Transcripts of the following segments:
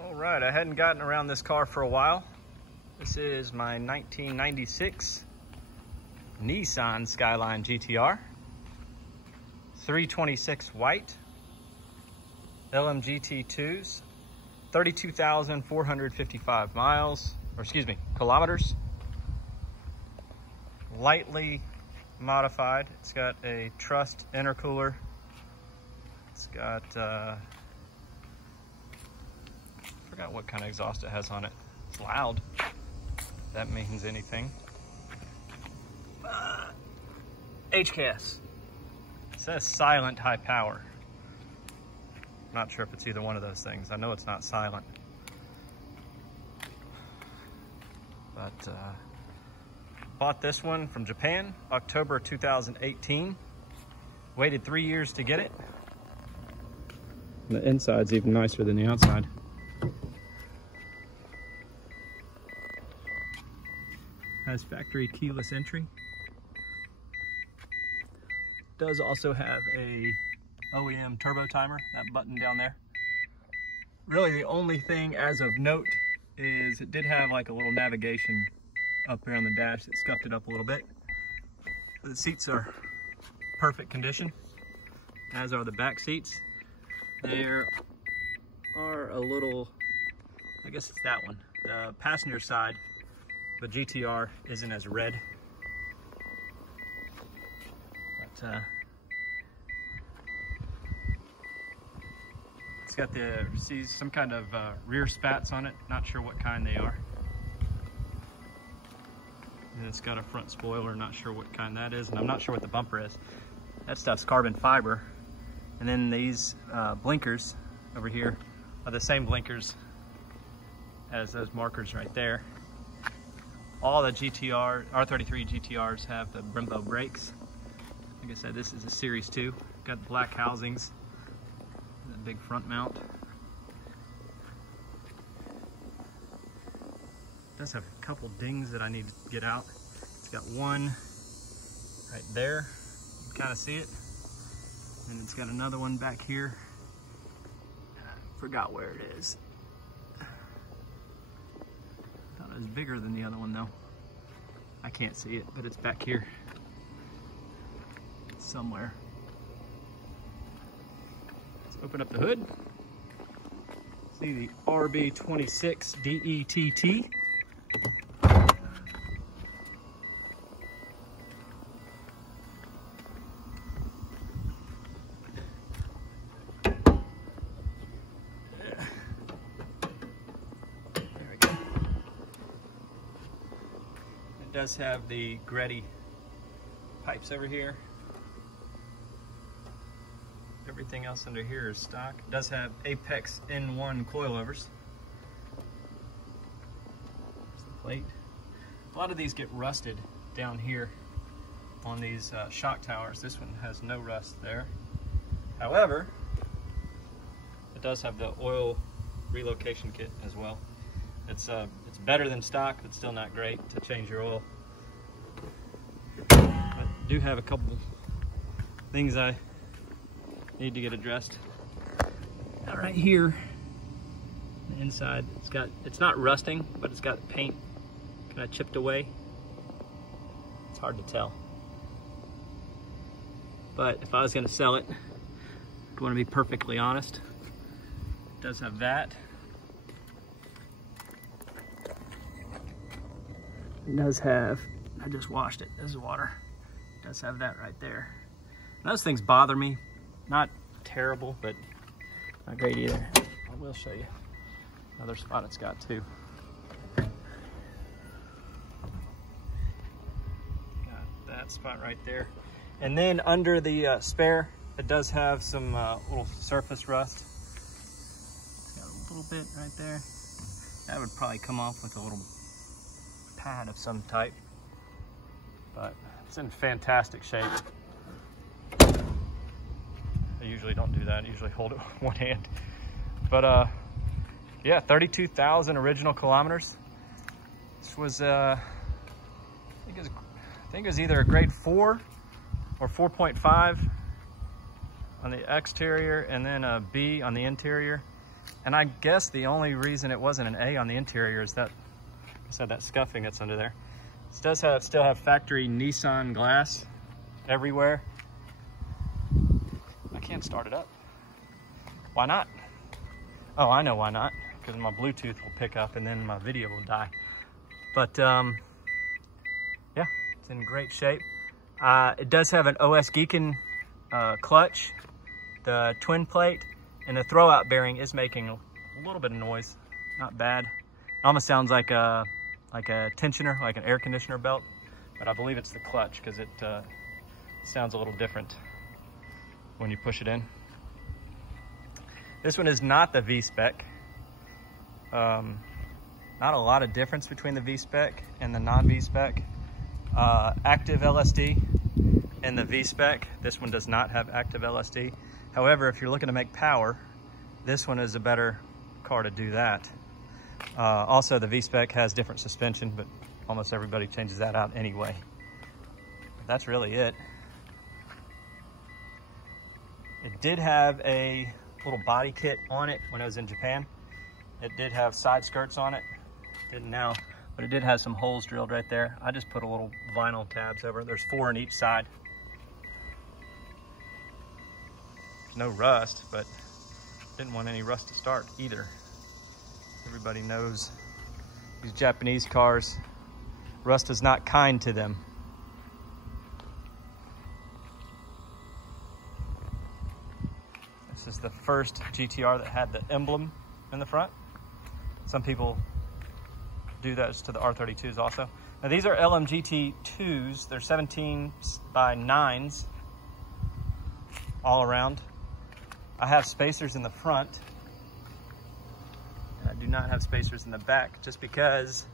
All right, I hadn't gotten around this car for a while. This is my 1996 Nissan Skyline GTR. 326 white, LMGT2s, 32,455 miles, or excuse me, kilometers. Lightly modified. It's got a trussed intercooler. It's got, forgot what kind of exhaust it has on it. It's loud. If that means anything. HKS. It says silent high power. Not sure if it's either one of those things. I know it's not silent. But bought this one from Japan, October 2018. Waited 3 years to get it. The inside's even nicer than the outside. Has factory keyless entry. Does also have a OEM turbo timer, that button down there. Really the only thing as of note is it did have like a little navigation up there on the dash that scuffed it up a little bit. The seats are perfect condition, as are the back seats. There are a little, I guess it's that one, the passenger side. The GTR isn't as red, but it's got some kind of rear spats on it. Not sure what kind they are. And it's got a front spoiler. Not sure what kind that is, and I'm not sure what the bumper is. That stuff's carbon fiber. And then these blinkers over here are the same blinkers as those markers right there. All the GTR, R33 GTRs have the Brembo brakes. Like I said, this is a Series 2. Got black housings, and a big front mount. It does have a couple dings that I need to get out. It's got one right there. You can kind of see it. And it's got another one back here. I forgot where it is. Thought it was bigger than the other one though. I can't see it, but it's back here somewhere. Let's open up the hood. See the RB26 DETT. Does have the Greddy pipes over here. Everything else under here is stock. It does have Apex N1 coilovers. There's the plate. A lot of these get rusted down here on these shock towers. This one has no rust there. However, it does have the oil relocation kit as well. It's better than stock, but still not great to change your oil. I do have a couple things I need to get addressed. Right here, the inside, it's not rusting, but it's got paint kind of chipped away. It's hard to tell. But if I was going to sell it, I'd want to be perfectly honest. It does have that. It does have, I just washed it, this is water. It does have that right there. And those things bother me. Not terrible, but not great either. I will show you another spot it's got too. Got that spot right there. And then under the spare, it does have some little surface rust. It's got a little bit right there. That would probably come off with a little pad of some type, but it's in fantastic shape. I usually don't do that. I usually hold it with one hand. But yeah, 32,000 original kilometers. This was I think it was either a grade 4 or 4.5 on the exterior, and then a B on the interior. And I guess the only reason it wasn't an A on the interior is that, I said, that scuffing that's under there. It does still have factory Nissan glass everywhere. I can't start it up. Why not? Oh, I know why not. Because my Bluetooth will pick up and then my video will die. But yeah, it's in great shape. It does have an OS Geekin clutch, the twin plate, and the throwout bearing is making a little bit of noise. Not bad. It almost sounds like a tensioner, like an air conditioner belt, but I believe it's the clutch because it sounds a little different when you push it in. This one is not the V-Spec. Not a lot of difference between the V-Spec and the non-V-Spec. Active LSD and the V-Spec. This one does not have active LSD. However, if you're looking to make power, this one is a better car to do that. Also, the V-Spec has different suspension, but almost everybody changes that out anyway. That's really it. It did have a little body kit on it when I was in Japan. It did have side skirts on it. Didn't now, but it did have some holes drilled right there. I just put a little vinyl tabs over it. There's 4 on each side. No rust, but didn't want any rust to start either. Everybody knows these Japanese cars, rust is not kind to them. This is the first GTR that had the emblem in the front. Some people do that to the R32s also. Now these are LMGT2s. They're 17 by 9s all around. I have spacers in the front. And I do not have spacers in the back just because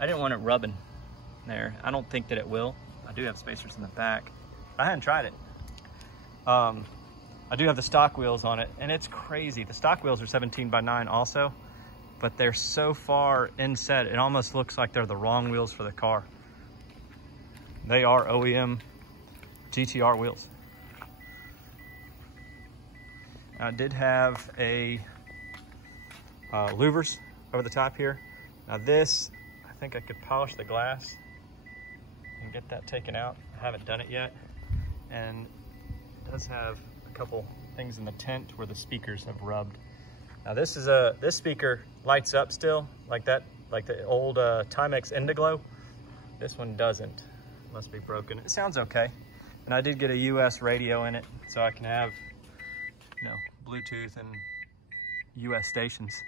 I didn't want it rubbing there. I don't think that it will. I do have spacers in the back. I hadn't tried it. I do have the stock wheels on it, and it's crazy. The stock wheels are 17 by 9 also, but they're so far inset, it almost looks like they're the wrong wheels for the car. They are OEM GTR wheels. I did have a louvers over the top here. Now this, I think I could polish the glass and get that taken out. I haven't done it yet. And it does have a couple things in the tent where the speakers have rubbed. Now this speaker lights up still like that, like the old Timex Indiglo. This one doesn't. Must be broken. It sounds okay. And I did get a US radio in it, so I can have, you know, Bluetooth and US stations.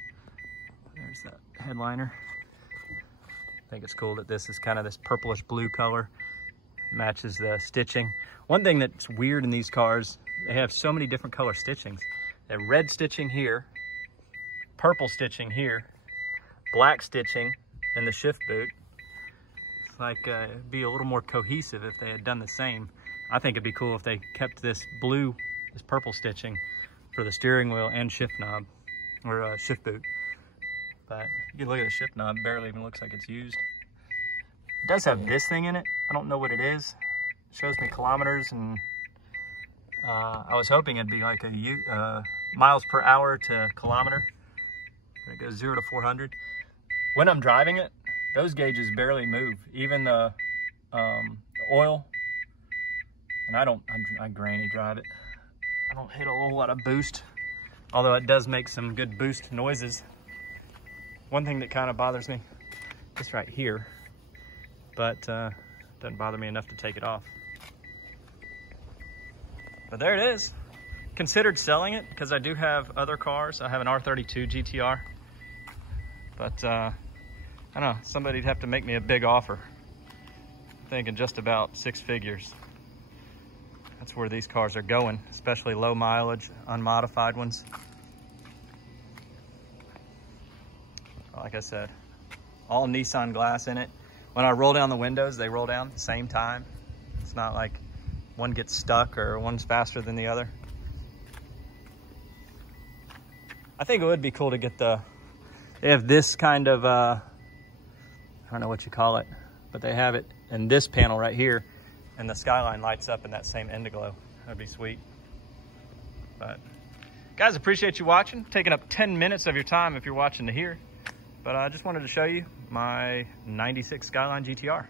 There's that headliner. I think it's cool that this is kind of this purplish blue color. Matches the stitching. One thing that's weird in these cars, they have so many different color stitchings. They have red stitching here, purple stitching here, black stitching in the shift boot. It's like it'd be a little more cohesive if they had done the same. I think it'd be cool if they kept this blue, this purple stitching for the steering wheel and shift knob, or shift boot. But you can look at the shift knob, barely even looks like it's used. It does have this thing in it. I don't know what it is. It shows me kilometers, and I was hoping it'd be like a miles per hour to kilometer. It goes 0 to 400. When I'm driving it, those gauges barely move. Even the oil, and I granny drive it. I don't hit a whole lot of boost, although it does make some good boost noises. One thing that kind of bothers me, this right here, but doesn't bother me enough to take it off. But there it is. Considered selling it because I do have other cars. I have an R32 GTR, but I don't know, somebody'd have to make me a big offer. I'm thinking just about 6 figures. That's where these cars are going, especially low mileage, unmodified ones. Like I said, all Nissan glass in it. When I roll down the windows, they roll down at the same time. It's not like one gets stuck or one's faster than the other. I think it would be cool to get they have this kind of, I don't know what you call it, but they have it in this panel right here, and the Skyline lights up in that same Indiglo. That'd be sweet. But Guys, appreciate you watching. Taking up 10 minutes of your time if you're watching to here. But I just wanted to show you my 96 Skyline GTR.